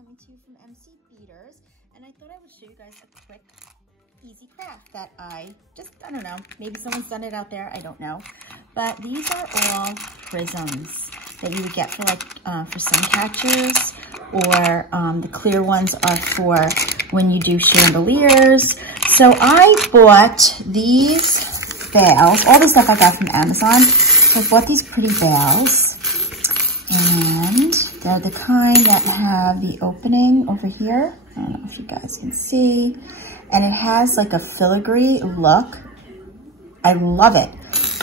coming to you from MC Beaters, and I thought I would show you guys a quick, easy craft that I don't know, maybe someone's done it out there, I don't know. But these are all prisms that you would get for like, for sun catchers, or the clear ones are for when you do chandeliers. So I bought these bales, all the stuff I got from Amazon. So I bought these pretty bales, and they're the kind that have the opening over here. I don't know if you guys can see. And it has like a filigree look. I love it.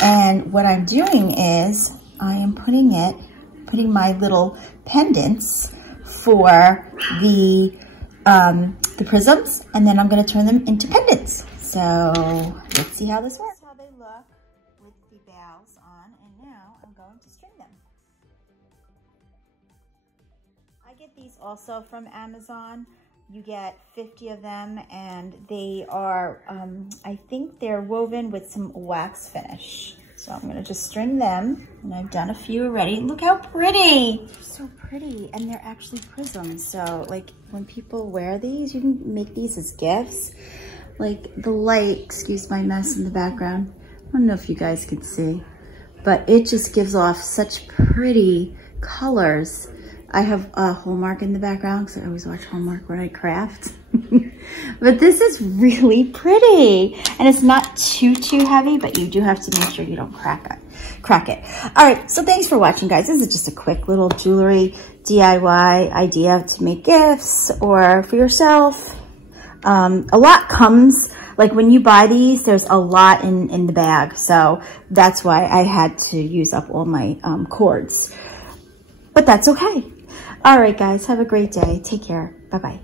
And what I'm doing is I am putting my little pendants for the prisms, and then I'm gonna turn them into pendants. So let's see how this works. That's how they look with the bales on, and now I'm going to string them. I get these also from Amazon. You get 50 of them, and they are, I think they're woven with some wax finish. So I'm gonna just string them, and I've done a few already. Look how pretty! They're so pretty, and they're actually prisms. So like when people wear these, you can make these as gifts. Like the light, excuse my mess in the background. I don't know if you guys can see, but it just gives off such pretty colors. I have a Hallmark in the background because I always watch Hallmark when I craft. But this is really pretty, and it's not too heavy, but you do have to make sure you don't crack it. All right, so thanks for watching, guys. This is just a quick little jewelry DIY idea to make gifts or for yourself. A lot comes, like when you buy these, there's a lot in the bag, so that's why I had to use up all my cords. But that's okay. All right, guys, have a great day. Take care. Bye-bye.